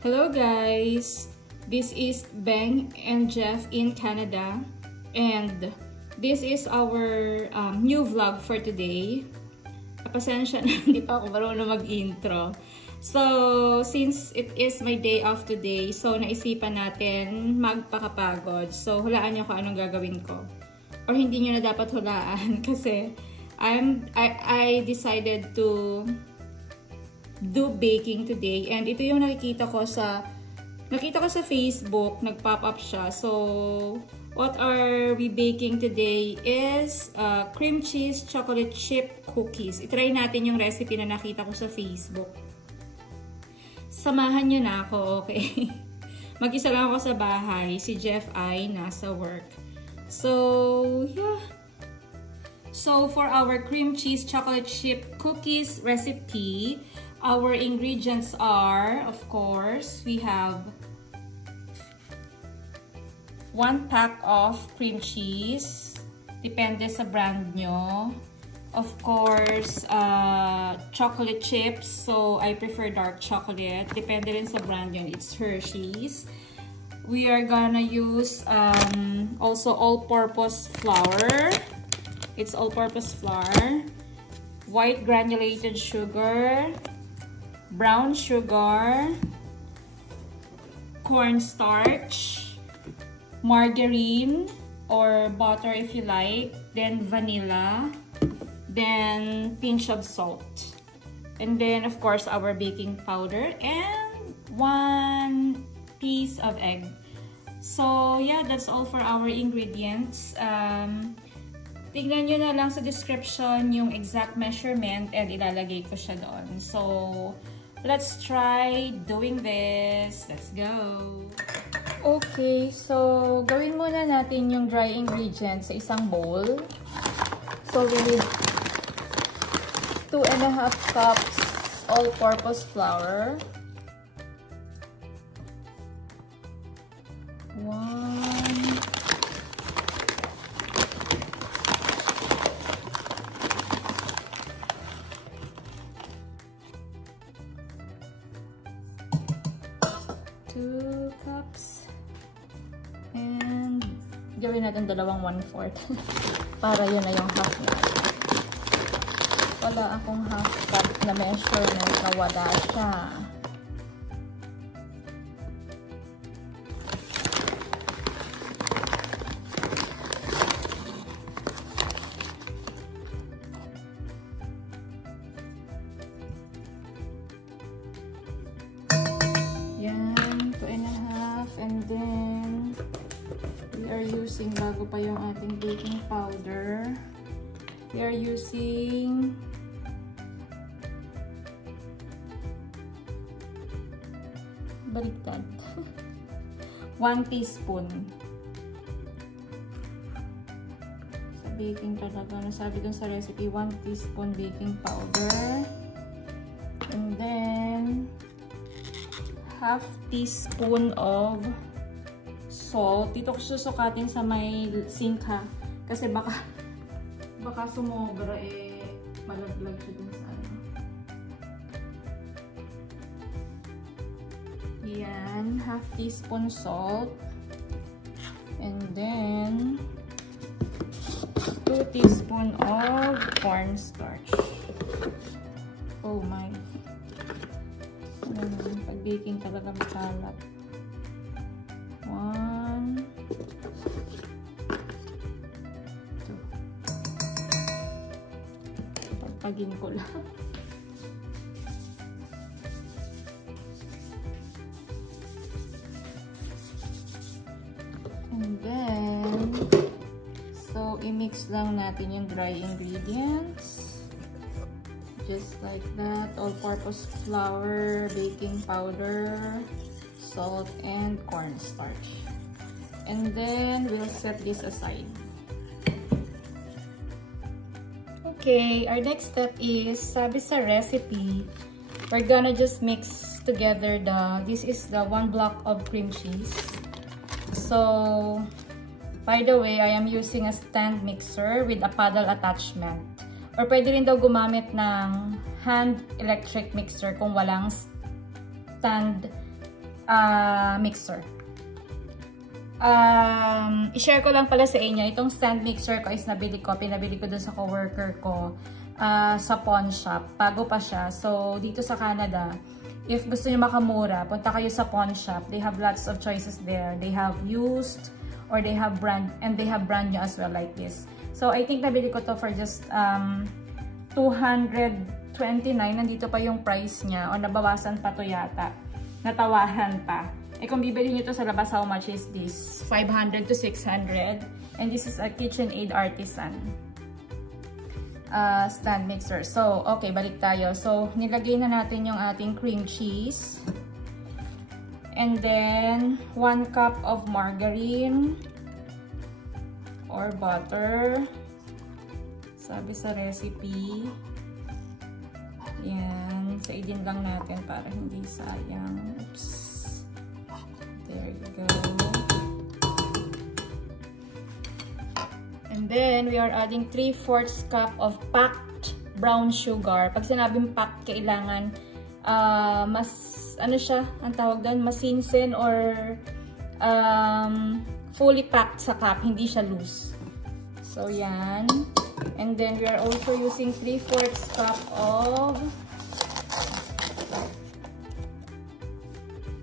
Hello guys! This is Beng and Jeff in Canada, and this is our new vlog for today. Pasensya na, hindi pa ako marunong mag-intro. So, since it is my day off today, so naisipan natin magpakapagod. So, hulaan nyo kung anong gagawin ko. Or hindi nyo na dapat hulaan kasi I decided to do baking today, and ito yung nakita ko sa Facebook, nag-pop up siya. So what are we baking today is cream cheese chocolate chip cookies. I-try natin yung recipe na nakita ko sa Facebook. Samahan nyo na ako, okay? Mag-isa lang ako sa bahay, si Jeff ay nasa work. So yeah, so for our cream cheese chocolate chip cookies recipe, our ingredients are, of course, we have 1 pack of cream cheese. Depende sa brand nyo. Of course, chocolate chips. So, I prefer dark chocolate. Depende rin sa brand yun. It's Hershey's. We are gonna use also all-purpose flour. It's all-purpose flour. White granulated sugar. Brown sugar, cornstarch, margarine or butter if you like, then vanilla, then pinch of salt, and then of course our baking powder and 1 piece of egg. So yeah, that's all for our ingredients. Tignan nyo na lang sa description yung exact measurement and ilalagay ko siya doon. So, let's try doing this. Let's go! Okay, so gawin muna natin yung dry ingredients sa isang bowl. So, we need 2.5 cups all-purpose flour. 2 cups, and gawin natin dalawang 1/4 para yun na yung half na. Wala akong half cup na measurement na wala siya. And then we are using, bago pa yung ating baking powder, we are using baliktad 1 teaspoon. Sa baking talaga, nasabi dun sa recipe, 1 teaspoon baking powder, and then half teaspoon of salt. Dito ko susukatin sa may sink ha. Kasi baka sumobra malaglag siya dun sa ano. Yan. Half teaspoon salt. And then 2 teaspoon of cornstarch. Oh my. Pag baking talaga makalat. 1, 2. Pagpagin ko lang. And then, so i-mix lang natin yung dry ingredients. Just like that, all-purpose flour, baking powder, salt, and cornstarch. And then, we'll set this aside. Okay, our next step is, sabi sa recipe, we're gonna just mix together this is the 1 block of cream cheese. So, by the way, I am using a stand mixer with a paddle attachment. Or pwede rin daw gumamit ng hand electric mixer kung walang stand mixer. I-share ko lang pala sa inyo, itong stand mixer ko is pinabili ko dun sa coworker ko sa pawn shop. Bago pa siya. So, dito sa Canada, if gusto niyo makamura, punta kayo sa pawn shop. They have lots of choices there. They have used or they have brand, and they have brand new as well like this. So, I think nabili ko to for just $229. Nandito pa yung price niya o nabawasan pa to yata. Natawaran pa. Eh kung bibili nyo to sa labas, how much is this? 500 to 600. And this is a KitchenAid Artisan stand mixer. So, okay, balik tayo. So, nilagay na natin yung ating cream cheese. And then, 1 cup of margarine or butter. Sabi sa recipe. Yan. Saidin lang natin para hindi sayang. Oops. There you go. And then, we are adding 3/4 cup of packed brown sugar. Pag sinabing packed, kailangan mas, ano siya, ang tawag doon, masinsin or fully packed sa cup, hindi siya loose. So, yan. And then, we are also using 3/4 cup of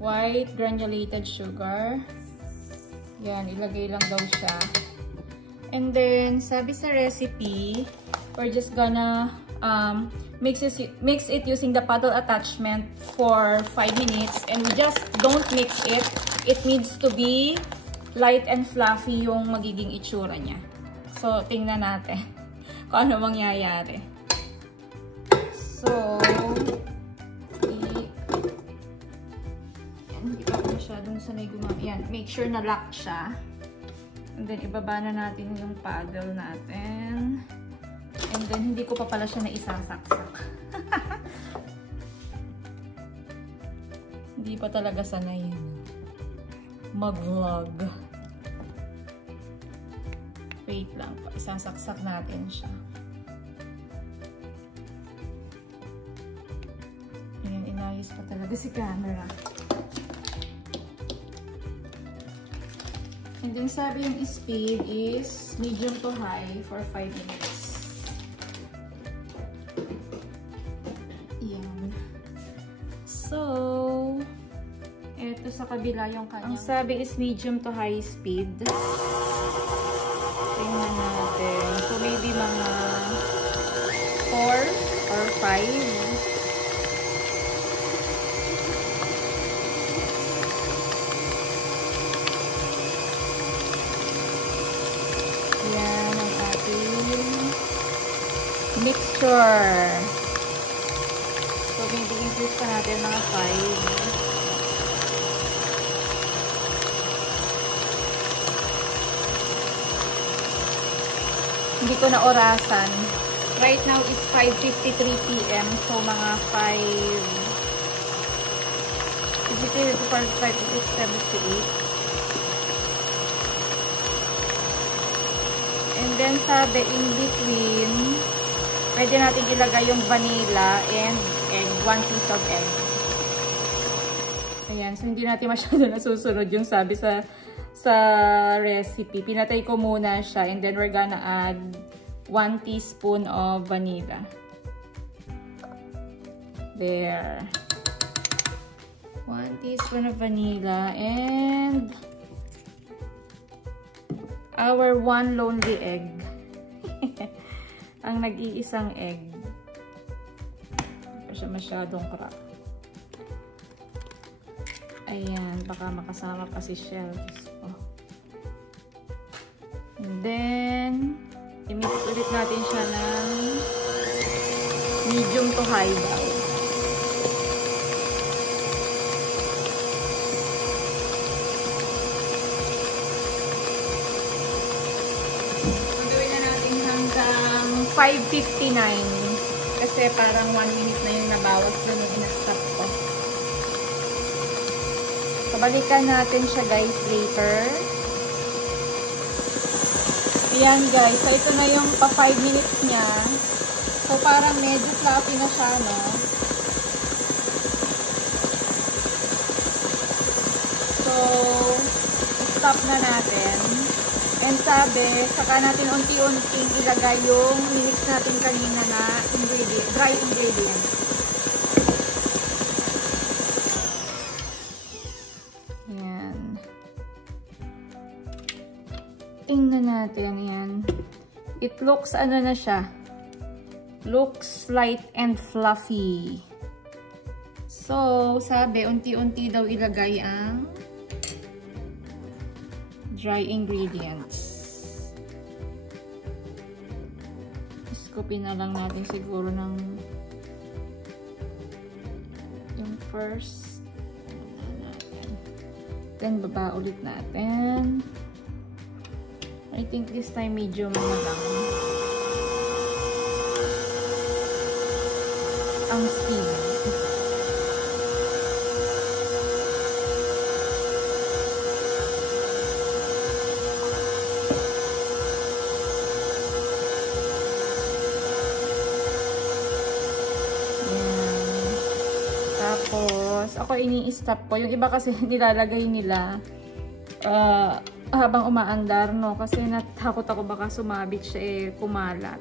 white granulated sugar. Yan, ilagay lang daw siya. And then, sabi sa recipe, we're just gonna mix it using the paddle attachment for 5 minutes. And we just don't mix it. It needs to be light and fluffy yung magiging itsura niya. So, tingnan natin kung ano mangyayari. So, hindi pa ako masyadong sanay gumamit. Yan, make sure na lock siya. And then, ibaba na natin yung paddle natin. And then, hindi ko pa pala siya na isasaksak. Hindi pa talaga sanay mag-vlog. Wait lang pa. Isasaksak natin siya. Ayan, inayos pa talaga si camera. And then sabi yung speed is medium to high for 5 minutes. Ayan. So, eto sa kabila yung kanyang. Ang sabi is medium to high speed. Tingnan natin. So, maybe mga 4 or 5. Yan ang ating mixture. So, maybe increase pa natin mga 5. Hindi ko na orasan. Right now is 5:53 PM. So, mga 5:53 And then, sabi, in between, pwede natin ilagay yung vanilla and egg. 1 piece of egg. Ayan. So, hindi natin masyado nasusunod yung sabi sa recipe. Pinatay ko muna siya. And then, we're gonna add 1 teaspoon of vanilla. There. 1 teaspoon of vanilla. And our one lonely egg. Ang nag-iisang egg. Hindi pa siya masyadong crack. Ayan, baka makasama pa si shells. Oh. And then, i-mix ulit natin siya ng medium to high daw. Gagawin na natin hanggang 5:59 kasi parang 1 minute na yung nabawas na nung ina-stop ko. So, balikan natin siya guys later. Ayan guys, so ito na yung pa 5 minutes niya. So parang medyo fluffy na siya, no? cup na natin. And sabi, saka natin unti-unting ilagay yung minix natin kanina na dry ingredients. Yan. Tingnan natin yan. It looks, ano na siya? Looks light and fluffy. So, sabi, unti-unti daw ilagay ang dry ingredients. Scoopin na lang natin siguro ng yung first. Natin. Then, baba ulit natin. I think this time medium na lang ang steam. Tapos, ako ini-stop ko. Yung iba kasi nilalagay nila habang umaandar, no? Kasi natakot ako baka sumabit siya kumalat.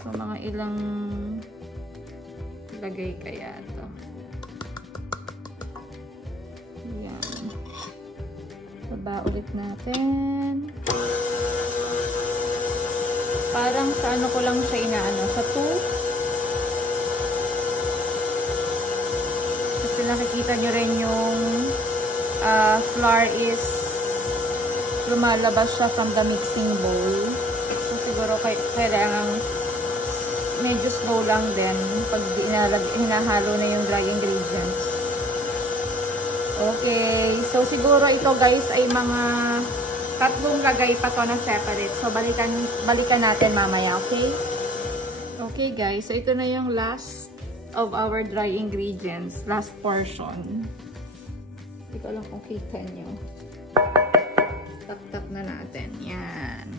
So, mga ilang lagay kaya to. Yan. Baba ulit natin. Parang sa ano ko lang siya inaano, sa 2. Kasi nakikita nyo rin yung flour is lumalabas siya from the mixing bowl. So, siguro kailangan medyo slow lang din pag hinahalo na yung dry ingredients. Okay. So, siguro ito guys ay mga 3 lagay pa to na separate. So, balikan natin mamaya. Okay? Okay guys. So, ito na yung last of our dry ingredients. Last portion. Hindi ko alam kung kita nyo. Tap-tap na natin. Yan.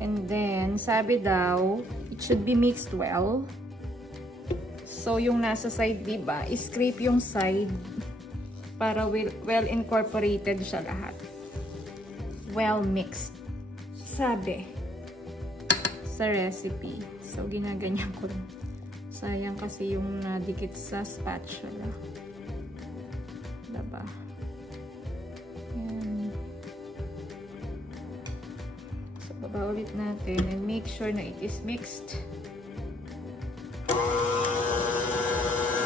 And then, sabi daw, it should be mixed well. So, yung nasa side, diba, scrape yung side para well incorporated siya lahat. Well mixed. Sabi sa recipe. So, ginaganyan ko lang. Sayang kasi yung nadikit sa spatula. Diba? Yan. So, baba ulit natin and make sure na it is mixed.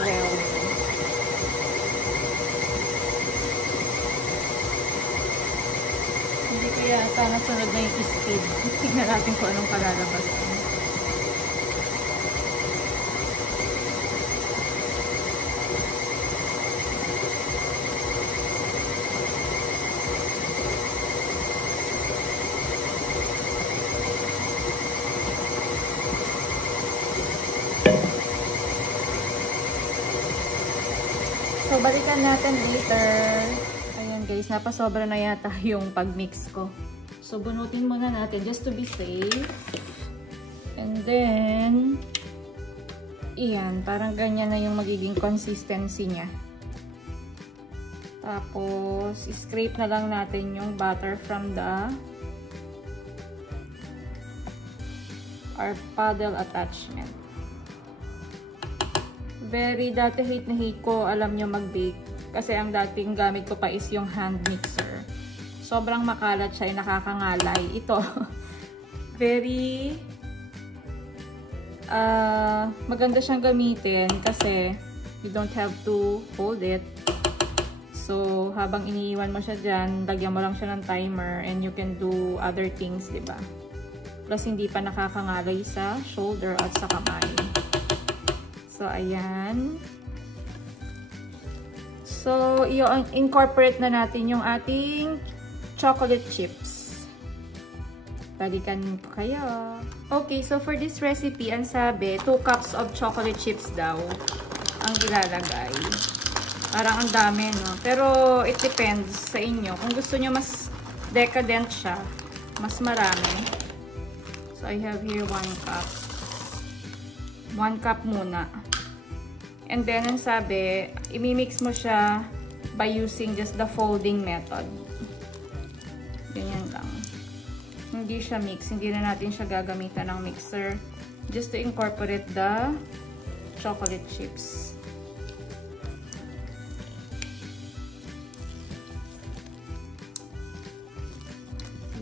Well. Hindi kaya ata nasunod na yung speed. Tingnan natin kung anong kalalabas. So, balikan natin later. Ayan guys, napasobra na yata yung pag-mix ko. So, bunutin muna natin just to be safe. And then, iyan, parang ganyan na yung magiging consistency niya. Tapos, scrape na lang natin yung butter from our paddle attachment. Dati hate na hate ko, alam nyo, mag-bake. Kasi ang dating gamit ko pa is yung hand mixer. Sobrang makalat siya, nakakangalay. Ito, very maganda siyang gamitin kasi you don't have to hold it. So, habang iniiwan mo siya dyan, lagyan mo lang siya ng timer and you can do other things, diba? Plus, hindi pa nakakangalay sa shoulder at sa kamay. So, ayan. So, i-incorporate na natin yung ating chocolate chips. Balikan ko kayo. Okay, so for this recipe, ang sabi, 2 cups of chocolate chips daw ang ilalagay. Parang ang dami, no? Pero, it depends sa inyo. Kung gusto nyo mas decadent siya, mas marami. So, I have here 1 cup. 1 cup muna. And then, ang sabi, imimix mo siya by using just the folding method. Ganyan lang. Hindi siya mix. Hindi na natin siya gagamitan ng mixer. Just to incorporate the chocolate chips.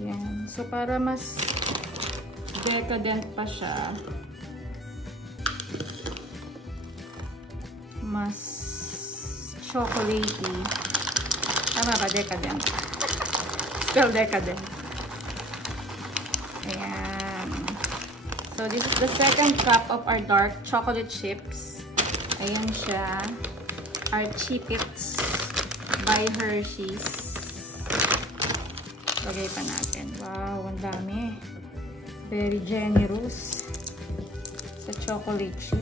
Yan. So, para mas decadent pa siya, mas chocolatey. Tama ba? Decadent. Spell decadent. Ayan. So, this is the second cup of our dark chocolate chips. Ayan siya. Our Chip-Its by Hershey's. Lagay pa natin. Wow, ang dami. Very generous sa chocolate chip.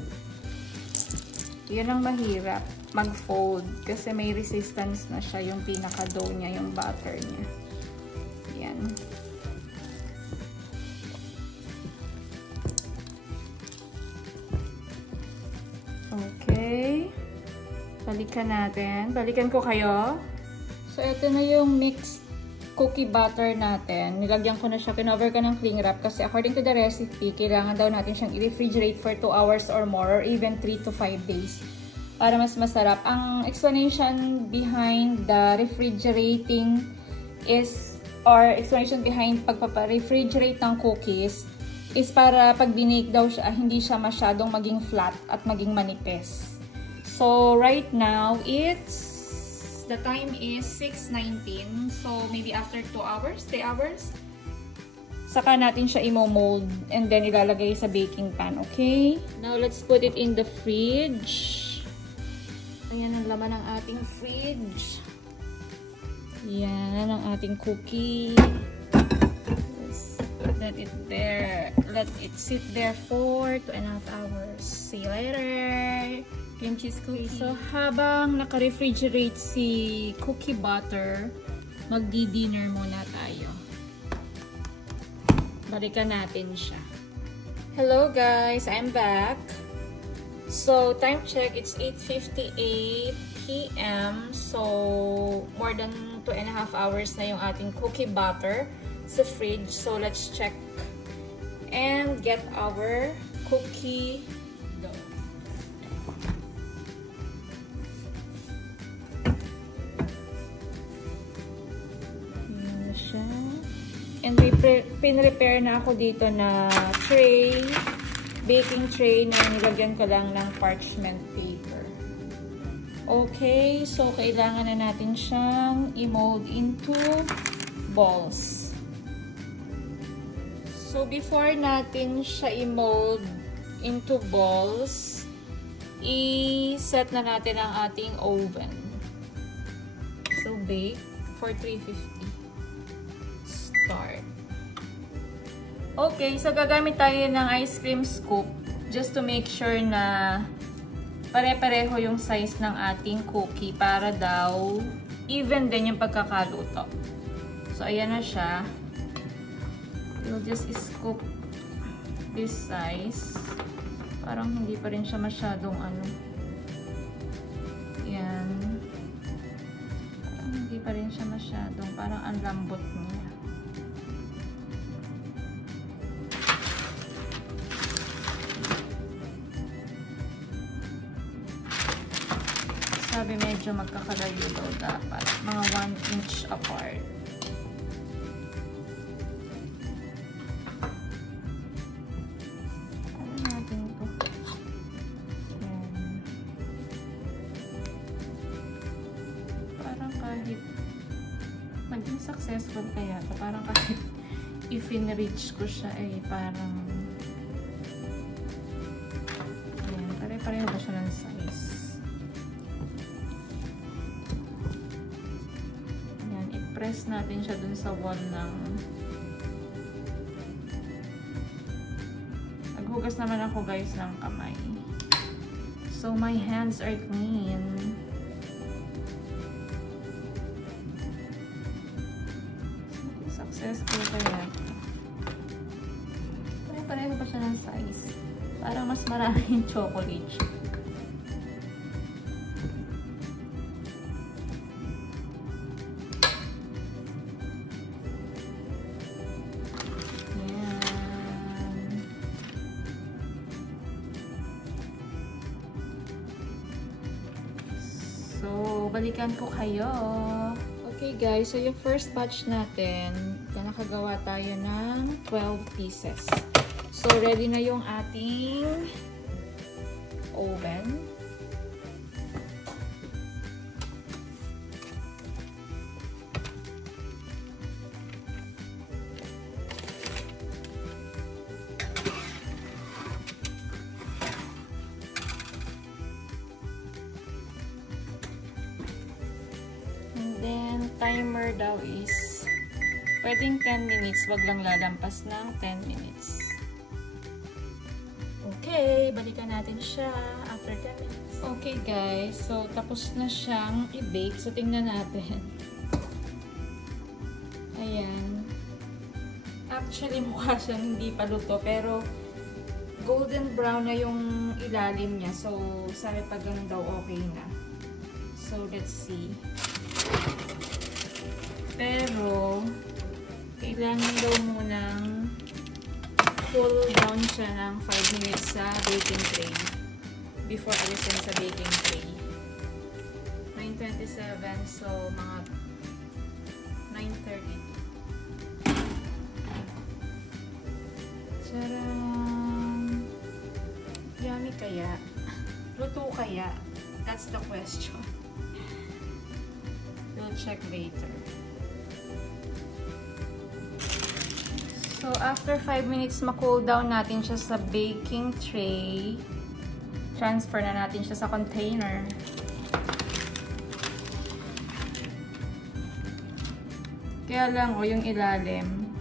Yun ang mahirap mag-fold kasi may resistance na siya yung pinaka-dough niya, yung butter niya. Yan. Okay. Balikan natin. Balikan ko kayo. So, ito na yung mixed cookie butter natin. Nilagyan ko na siya. Kinover ko ng cling wrap kasi according to the recipe, kailangan daw natin siyang i-refrigerate for 2 hours or more or even 3 to 5 days para mas masarap. Ang explanation behind the refrigerating is, or explanation behind pagpapa-refrigerate ng cookies is para pag binake daw siya, hindi siya masyadong maging flat at maging manipis. So, right now, the time is 6:19. So, maybe after 2 hours, 3 hours, saka natin siya imo-mold and then ilalagay sa baking pan, okay? Now, let's put it in the fridge. Ayan ang laman ng ating fridge. Yan ang ating cookie. Let it there. Let it sit there for 2.5 hours. See you later. Cream cheese cookie. So, habang naka-refrigerate si cookie butter, magdi-dinner muna tayo. Balikan natin siya. Hello guys, I'm back. So, time check, it's 8:58 p.m. So, more than 2.5 hours na yung ating cookie butter sa fridge. So, let's check and get our cookie dough. Yan siya. And pin-prepare na ako dito na tray, baking tray na nilagyan ko lang ng parchment paper. Okay, so kailangan na natin siyang i-mold into balls. So before natin siya i-mold into balls, i-set na natin ang ating oven. So bake for 350. Start. Okay, so gagamit tayo ng ice cream scoop just to make sure na pare-pareho yung size ng ating cookie para daw even din yung pagkakaluto. So, ayan na siya. We'll just scoop this size. Parang hindi pa rin siya masyadong ano. Ayan. Parang hindi pa rin siya masyadong. Parang ang lambot niya. Sabi medyo magkakalayo daw dapat. Mga 1 inch apart. Ano natin ito? Yan. Parang kahit maging successful kaya ito. Parang kahit if-in-reach ko siya ay parang ayan. Pare-pareho ba siya ng size? Press natin siya dun sa wall ng naghugas naman ako guys ng kamay. So my hands are clean. Successful kaya. Pare-pareho pa siya ng size. Parang mas maraming chocolate. So, balikan ko kayo. Okay guys, so yung first batch natin, nakagawa tayo ng 12 pieces. So, ready na yung ating oven. Then, timer daw is pwedeng 10 minutes. Wag lang lalampas ng 10 minutes. Okay, balikan natin siya after 10 minutes. Okay guys, so tapos na siyang i-bake. So, tingnan natin. Ayan. Actually, mukha siyang hindi pa luto. Pero, golden brown na yung ilalim niya. So, sabi pa ganun daw okay na. So, let's see. Pero, kailangan daw munang cool down siya ng 5 minutes sa baking tray before alisin sa baking tray. 9:27, so mga 9:32. Tcharam! Yummy kaya? Luto kaya? That's the question. We'll check later. So, after 5 minutes, ma-cool down natin siya sa baking tray. Transfer na natin siya sa container. Kaya lang, yung ilalim,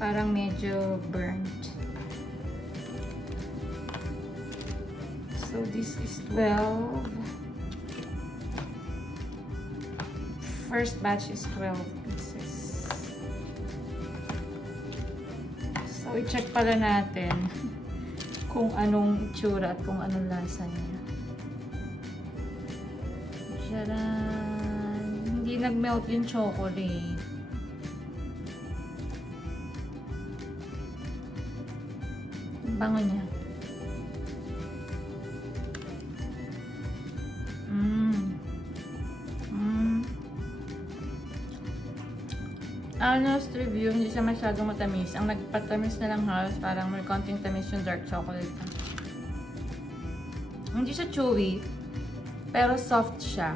parang medyo burnt. So, this is 12. First batch is 12 pieces. So, i-check pala natin kung anong itsura at kung anong lasa niya. Tcharan! Hindi nag-melt yung chocolate. Ang bango niya. Honest review, hindi siya masyadong matamis. Ang nagpatamis na lang halos, parang may konting tamis yung dark chocolate. Hindi siya chewy, pero soft siya.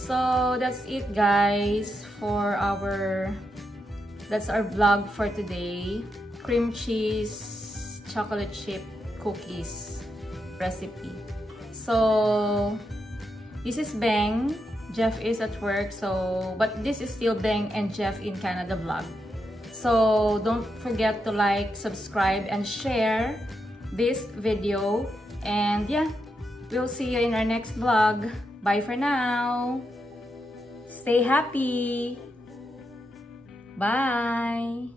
So, that's it guys for that's our vlog for today. Cream cheese chocolate chip cookies recipe. So, this is Beng. Jeff is at work, but this is still Beng and Jeff in Canada vlog. So, don't forget to like, subscribe, and share this video. And yeah, we'll see you in our next vlog. Bye for now. Stay happy. Bye.